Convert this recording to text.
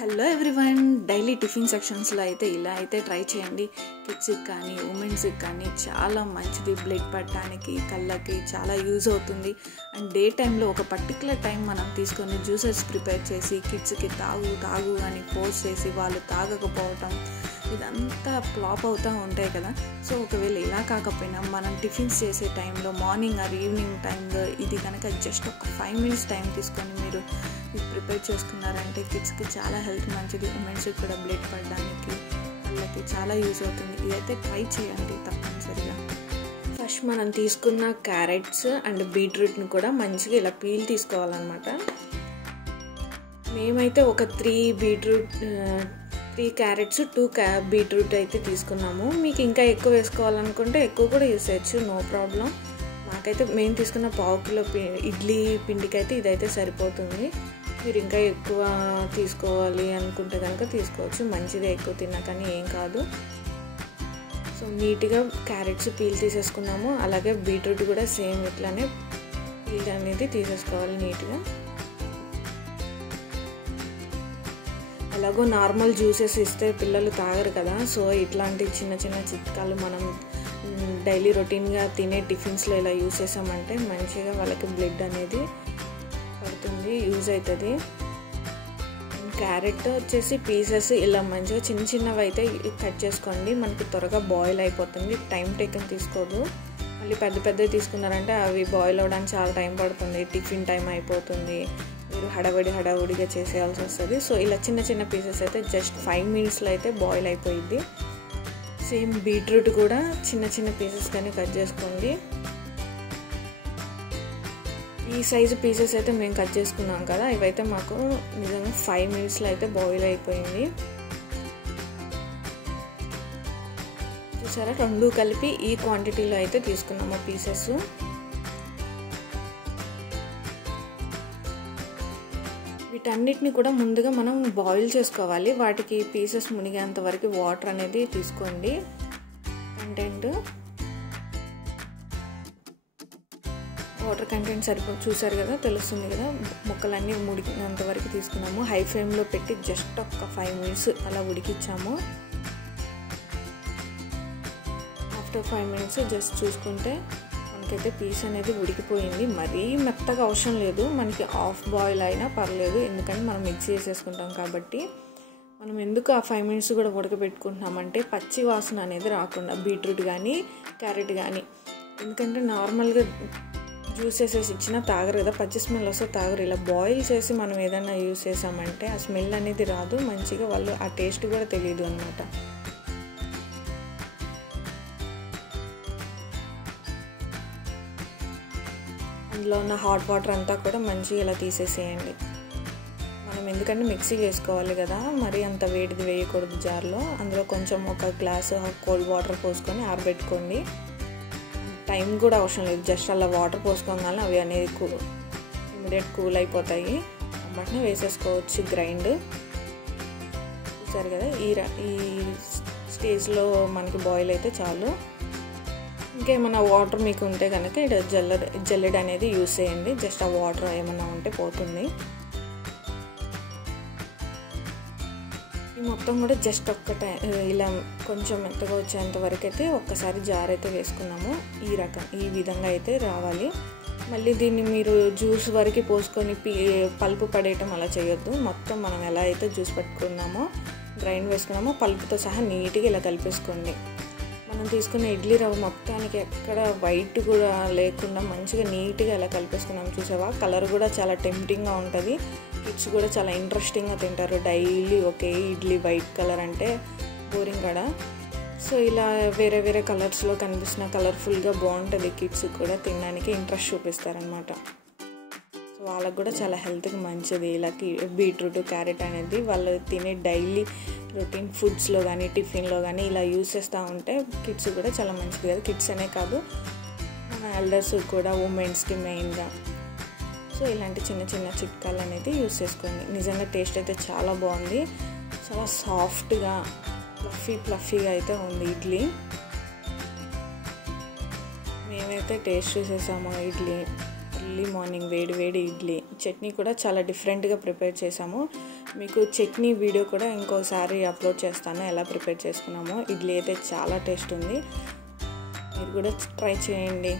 Hello everyone, daily tiffin సెక్షన్స్లో అయితే ఇలా అయితే ట్రై చేయండి. కిడ్స్కి కానీ ఉమెన్స్కి కానీ చాలా మంచిది. బ్లడ్ పట్టడానికి కళ్ళకి చాలా యూజ్ అవుతుంది. అండ్ డే టైంలో ఒక పర్టికులర్ టైం మనం తీసుకొని జ్యూసెస్ ప్రిపేర్ చేసి కిడ్స్కి తాగు అని ఫోర్స్ చేసి వాళ్ళు తాగకపోవటం ఇదంతా ఫ్లాప్ అవుతూ ఉంటాయి కదా. సో ఒకవేళ ఇలా కాకపోయినా మనం టిఫిన్స్ చేసే టైంలో మార్నింగ్ ఆర్ ఈవినింగ్ టైంలో ఇది కనుక జస్ట్ ఒక 5 minutes టైం తీసుకొని మీరు ఇది ప్రిపేర్ చేసుకున్నారంటే కిడ్స్కి చాలా హెల్త్ మంచిది. ఉమెన్స్కి కూడా బ్లడ్ పడడానికి వాళ్ళకి చాలా యూజ్ అవుతుంది. ఇదైతే ట్రై చేయండి తప్పనిసరిగా. ఫస్ట్ మనం తీసుకున్న క్యారెట్స్ అండ్ బీట్రూట్ని కూడా మంచిగా ఇలా పీల్ తీసుకోవాలన్నమాట. మేమైతే ఒక 3 క్యారెట్స్ 2 బీట్రూట్ అయితే తీసుకున్నాము. మీకు ఇంకా ఎక్కువ వేసుకోవాలనుకుంటే ఎక్కువ కూడా యూస్ చేయొచ్చు, నో ప్రాబ్లం. మాకైతే మేము తీసుకున్న 1/2 కిలో ఇడ్లీ పిండికి అయితే ఇదైతే సరిపోతుంది. మీరు ఇంకా ఎక్కువ తీసుకోవాలి అనుకుంటే కనుక తీసుకోవచ్చు, మంచిదే. ఎక్కువ తిన్నా కానీ ఏం కాదు. సో నీట్గా క్యారెట్స్ పీల్ తీసేసుకున్నాము. అలాగే బీట్రూట్ కూడా సేమ్ ఇట్లానే పీల్ అనేది తీసేసుకోవాలి నీట్గా. అలాగో నార్మల్ జ్యూసెస్ ఇస్తే పిల్లలు తాగరు కదా. సో ఇట్లాంటి చిన్న చిన్న చిట్కాలు మనం డైలీ రొటీన్గా తినే టిఫిన్స్లో ఇలా యూజ్ చేసామంటే మంచిగా వాళ్ళకి బ్లడ్ అనేది పడుతుంది, యూజ్ అవుతుంది. క్యారెట్ వచ్చేసి పీసెస్ ఇలా మంచిగా చిన్న చిన్నవి అయితే కట్ చేసుకోండి. మనకి త్వరగా బాయిల్ అయిపోతుంది, టైం టేకన్ తీసుకోదు. మళ్ళీ పెద్దవి తీసుకున్నారంటే అవి బాయిల్ అవ్వడానికి చాలా టైం పడుతుంది, టిఫిన్ టైం అయిపోతుంది, మీరు హడావుడిగా చేసేయాల్సి వస్తుంది. సో ఇలా చిన్న చిన్న పీసెస్ అయితే జస్ట్ 5 minutesలో అయితే బాయిల్ అయిపోయింది. సేమ్ బీట్రూట్ కూడా చిన్న చిన్న పీసెస్ కానీ కట్ చేసుకోండి. ఈ సైజు పీసెస్ అయితే మేము కట్ చేసుకున్నాం కదా, ఇవైతే మాకు నిజంగా 5 minutesలో అయితే బాయిల్ అయిపోయింది. చూసారా, 2 కలిపి ఈ క్వాంటిటీలో అయితే తీసుకున్నాము పీసెస్. వీటన్నిటిని కూడా ముందుగా మనం బాయిల్ చేసుకోవాలి. వాటికి పీసెస్ మునిగేంత వరకు వాటర్ అనేది తీసుకోండి. వాటర్ కంటెంట్ చూసారు కదా, తెలుస్తుంది కదా. ముక్కలన్నీ ఉడికినంత వరకు తీసుకున్నాము. హై ఫ్లేమ్లో పెట్టి జస్ట్ ఒక 5 minutes అలా ఉడికించాము. ఆఫ్టర్ 5 minutes జస్ట్ చూసుకుంటే మనకైతే పీస్ అనేది ఉడికిపోయింది. మరీ మెత్తగా అవసరం లేదు, మనకి హాఫ్ బాయిల్ అయినా పర్లేదు, ఎందుకంటే మనం మిక్స్ చేసేసుకుంటాం కాబట్టి. మనం ఎందుకు ఆ 5 minutes కూడా ఉడకబెట్టుకుంటున్నామంటే పచ్చి వాసన అనేది రాకుండా, బీట్రూట్ కానీ క్యారెట్ కానీ. ఎందుకంటే నార్మల్గా జ్యూస్ వేసేసి ఇచ్చినా తాగరు కదా, పచ్చి స్మెల్ వస్తే తాగరు. ఇలా బాయిల్ చేసి మనం ఏదైనా యూస్ చేసామంటే ఆ స్మెల్ అనేది రాదు, మంచిగా వాళ్ళు ఆ టేస్ట్ కూడా తెలియదు అన్నమాట. అందులో ఉన్న హాట్ వాటర్ అంతా కూడా మంచిగా ఇలా తీసేసేయండి. మనం ఎందుకంటే మిక్సీ వేసుకోవాలి కదా, మరి అంత వేడిది వేయకూడదు జార్లో. అందులో కొంచెం ఒక గ్లాసు కోల్డ్ వాటర్ పోసుకొని ఆరబెట్టుకోండి. టైం కూడా అవసరం లేదు, జస్ట్ అలా వాటర్ పోసుకోగానే అవి అనేది ఇమీడియట్ కూల్ అయిపోతాయి. అమ్మటనే వేసేసుకోవచ్చు గ్రైండ్. చూసారు కదా, ఈ స్టేజ్లో మనకి బాయిల్ అయితే చాలు. ఇంకేమైనా వాటర్ మీకు ఉంటే కనుక ఇక్కడ జల్లెడ అనేది యూస్ చేయండి, జస్ట్ ఆ వాటర్ ఏమైనా ఉంటే పోతుంది. ఈ మొత్తం కూడా జస్ట్ ఇలా కొంచెం మెత్తగా వచ్చేంత వరకు అయితే ఒక్కసారి జార్ అయితే వేసుకున్నాము. ఈ విధంగా అయితే రావాలి. మళ్ళీ దీన్ని మీరు జ్యూస్ వరకు పోసుకొని పల్పు పడేయటం అలా చేయొద్దు. మొత్తం మనం ఎలా అయితే జ్యూస్ పట్టుకున్నామో గ్రైండ్ వేసుకున్నామో పల్పుతో సహా నీట్గా ఇలా కలిపేసుకోండి. మనం తీసుకున్న ఇడ్లీ రవ్వ మొత్తానికి ఎక్కడ వైట్ కూడా లేకుండా మంచిగా నీట్గా ఇలా కలిపేసుకున్నాం. చూసావా, కలర్ కూడా చాలా టెంప్టింగ్గా ఉంటుంది. కిడ్స్ కూడా చాలా ఇంట్రెస్టింగ్గా తింటారు. డైలీ ఒకే ఇడ్లీ వైట్ కలర్ అంటే బోరింగ్ కదా. సో ఇలా వేరే వేరే కలర్స్లో కనిపిస్తున్న కలర్ఫుల్గా బాగుంటుంది. కిడ్స్ కూడా తినడానికి ఇంట్రెస్ట్ చూపిస్తారనమాట. సో వాళ్ళకు కూడా చాలా హెల్త్కి మంచిది. ఇలా బీట్రూట్ క్యారెట్ అనేది వాళ్ళు తినే డైలీ రొటీన్ ఫుడ్స్లో కానీ టిఫిన్లో కానీ ఇలా యూస్ చేస్తూ ఉంటే కిడ్స్ కూడా చాలా మంచిది కదా. కిడ్స్ అనే కాదు, మన ఎల్డర్స్ కూడా, ఉమెన్స్కి మెయిన్గా. సో ఇలాంటి చిన్న చిన్న చిట్కాలు అనేది యూస్ చేసుకోండి. నిజంగా టేస్ట్ అయితే చాలా బాగుంది, చాలా సాఫ్ట్గా ఫ్లఫీగా అయితే ఉంది ఇడ్లీ. మేమైతే టేస్ట్ చేసేసాము ఇడ్లీ. ఎర్లీ మార్నింగ్ వేడి వేడి ఇడ్లీ. చట్నీ కూడా చాలా డిఫరెంట్గా ప్రిపేర్ చేసాము. మీకు చట్నీ వీడియో కూడా ఇంకోసారి అప్లోడ్ చేస్తాను, ఎలా ప్రిపేర్ చేసుకున్నామో. ఇడ్లీ అయితే చాలా టేస్ట్ ఉంది, మీరు కూడా ట్రై చేయండి.